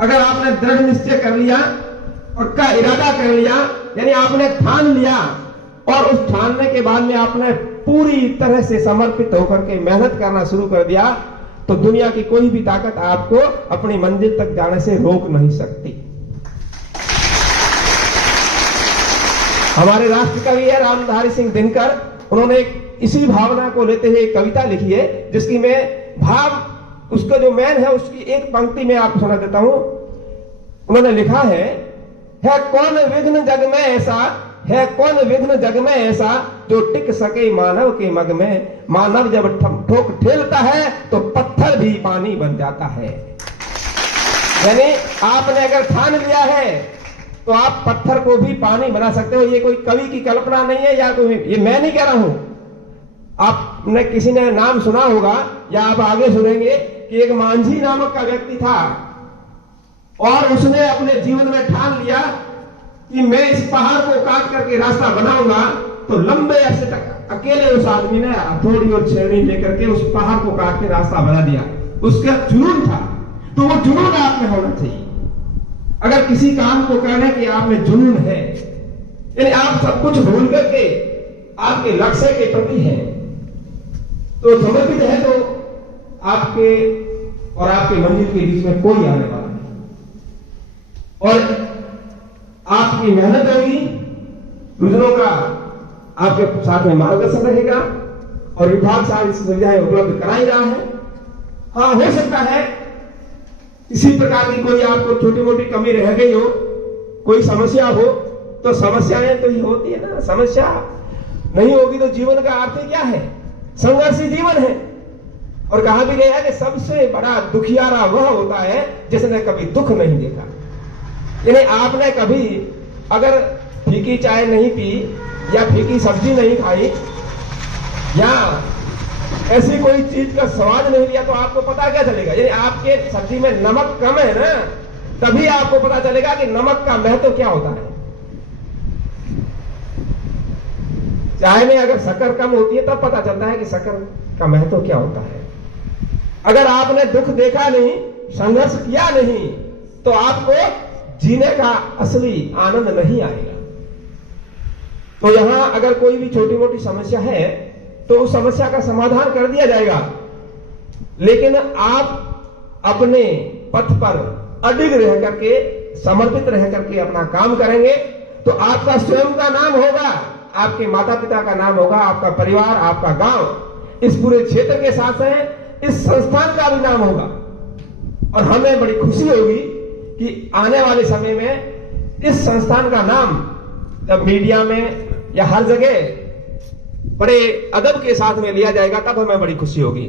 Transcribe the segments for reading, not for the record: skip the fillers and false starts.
अगर आपने दृढ़ निश्चय कर लिया और का इरादा कर लिया, यानी आपने ठान लिया और उस ठानने के बाद में आपने पूरी तरह से समर्पित होकर के मेहनत करना शुरू कर दिया, तो दुनिया की कोई भी ताकत आपको अपनी मंजिल तक जाने से रोक नहीं सकती। हमारे राष्ट्र कवि है रामधारी सिंह दिनकर, उन्होंने एक इसी भावना को लेते हुए एक कविता लिखी है, जिसकी मैं भाव उसका जो मैन है उसकी एक पंक्ति में आपको सुना देता हूं। उन्होंने लिखा है कौन विघ्न जग में ऐसा, है कौन विघ्न जग में ऐसा जो टिक सके मानव के मग में, मानव जब ठोक ठेलता है तो पत्थर भी पानी बन जाता है। यानी आपने अगर ठान लिया है तो आप पत्थर को भी पानी बना सकते हो। ये कोई कवि की कल्पना नहीं है या कोई, ये मैं नहीं कह रहा हूं। आपने किसी ने नाम सुना होगा या आप आगे सुनेंगे कि एक मांझी नामक का व्यक्ति था और उसने अपने जीवन में ठान लिया कि मैं इस पहाड़ को काट करके रास्ता बनाऊंगा। तो लंबे अरसे तक अकेले उस आदमी ने हथौड़ी और छेड़ी लेकर के उस पहाड़ को काट के रास्ता बना दिया। उसका जुनून था, तो वो जुनून आप में होना चाहिए। अगर किसी काम को करने की आप में जुनून है, यानी आप सब कुछ भूल करके आपके लक्ष्य के प्रति है, तो समर्पित है, तो आपके और आपके मंजिल के बीच में कोई आने वाला नहीं। और आपकी मेहनत होगी, दूसरों का आपके साथ में मार्गदर्शन रहेगा और विभाग सारी सुविधाएं उपलब्ध करा ही रहा है। हाँ, हो सकता है किसी प्रकार की कोई आपको छोटी मोटी कमी रह गई हो, कोई समस्या हो, तो समस्याएं तो ही होती है ना। समस्या नहीं होगी तो जीवन का अर्थ क्या है? संघर्षी जीवन है। और कहा भी गया है कि सबसे बड़ा दुखियारा वह होता है जिसने कभी दुख नहीं देखा। यानी आपने कभी अगर फीकी चाय नहीं पी या फीकी सब्जी नहीं खाई या ऐसी कोई चीज का स्वाद नहीं लिया, तो आपको पता क्या चलेगा? यानी आपके सब्जी में नमक कम है ना, तभी आपको पता चलेगा कि नमक का महत्व क्या होता है। चाय में अगर शक्कर कम होती है तब पता चलता है कि शक्कर का महत्व क्या होता है। अगर आपने दुख देखा नहीं, संघर्ष किया नहीं, तो आपको जीने का असली आनंद नहीं आएगा। तो यहां अगर कोई भी छोटी मोटी समस्या है तो उस समस्या का समाधान कर दिया जाएगा, लेकिन आप अपने पथ पर अडिग रह करके, समर्पित रह करके अपना काम करेंगे तो आपका स्वयं का नाम होगा, आपके माता पिता का नाम होगा, आपका परिवार, आपका गांव, इस पूरे क्षेत्र के साथ है इस संस्थान का भी नाम होगा। और हमें बड़ी खुशी होगी कि आने वाले समय में इस संस्थान का नाम जब मीडिया में या हर जगह बड़े अदब के साथ में लिया जाएगा, तब हमें बड़ी खुशी होगी।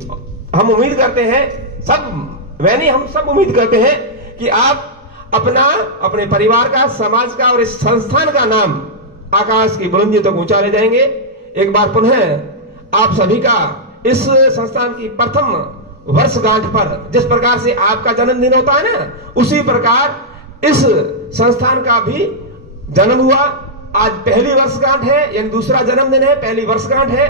हम उम्मीद करते हैं, सब मैं नहीं, हम सब उम्मीद करते हैं कि आप अपना, अपने परिवार का, समाज का और इस संस्थान का नाम आकाश की बुलंदियों तक ऊंचा ले जाएंगे। एक बार पुनः आप सभी का इस संस्थान की प्रथम वर्षगांठ पर जिस प्रकार से आपका जन्मदिन होता है ना, उसी प्रकार इस संस्थान का भी जन्म हुआ। आज पहली वर्षगांठ है, यानी दूसरा जन्मदिन है, पहली वर्षगांठ है।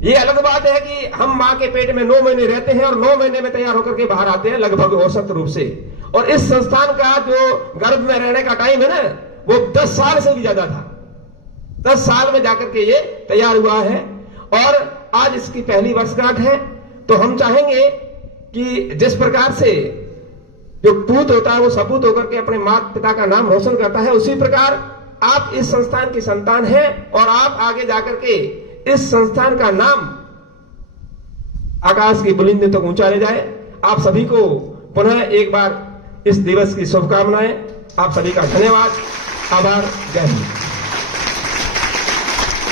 ये अलग बात है कि हम मां के पेट में 9 महीने रहते हैं और 9 महीने में तैयार होकर के बाहर आते हैं, लगभग औसत रूप से। और इस संस्थान का जो गर्भ में रहने का टाइम है ना, वो 10 साल से भी ज्यादा था। 10 साल में जाकर के ये तैयार हुआ है और आज इसकी पहली वर्षगांठ है। तो हम चाहेंगे कि जिस प्रकार से जो पूत होता है वो सपूत होकर के अपने माता पिता का नाम रोशन करता है, उसी प्रकार आप इस संस्थान की संतान हैं और आप आगे जाकर के इस संस्थान का नाम आकाश की बुलंदी तक ऊंचा ले जाए। आप सभी को पुनः एक बार इस दिवस की शुभकामनाएं। आप सभी का धन्यवाद, आभार, जय हिंद।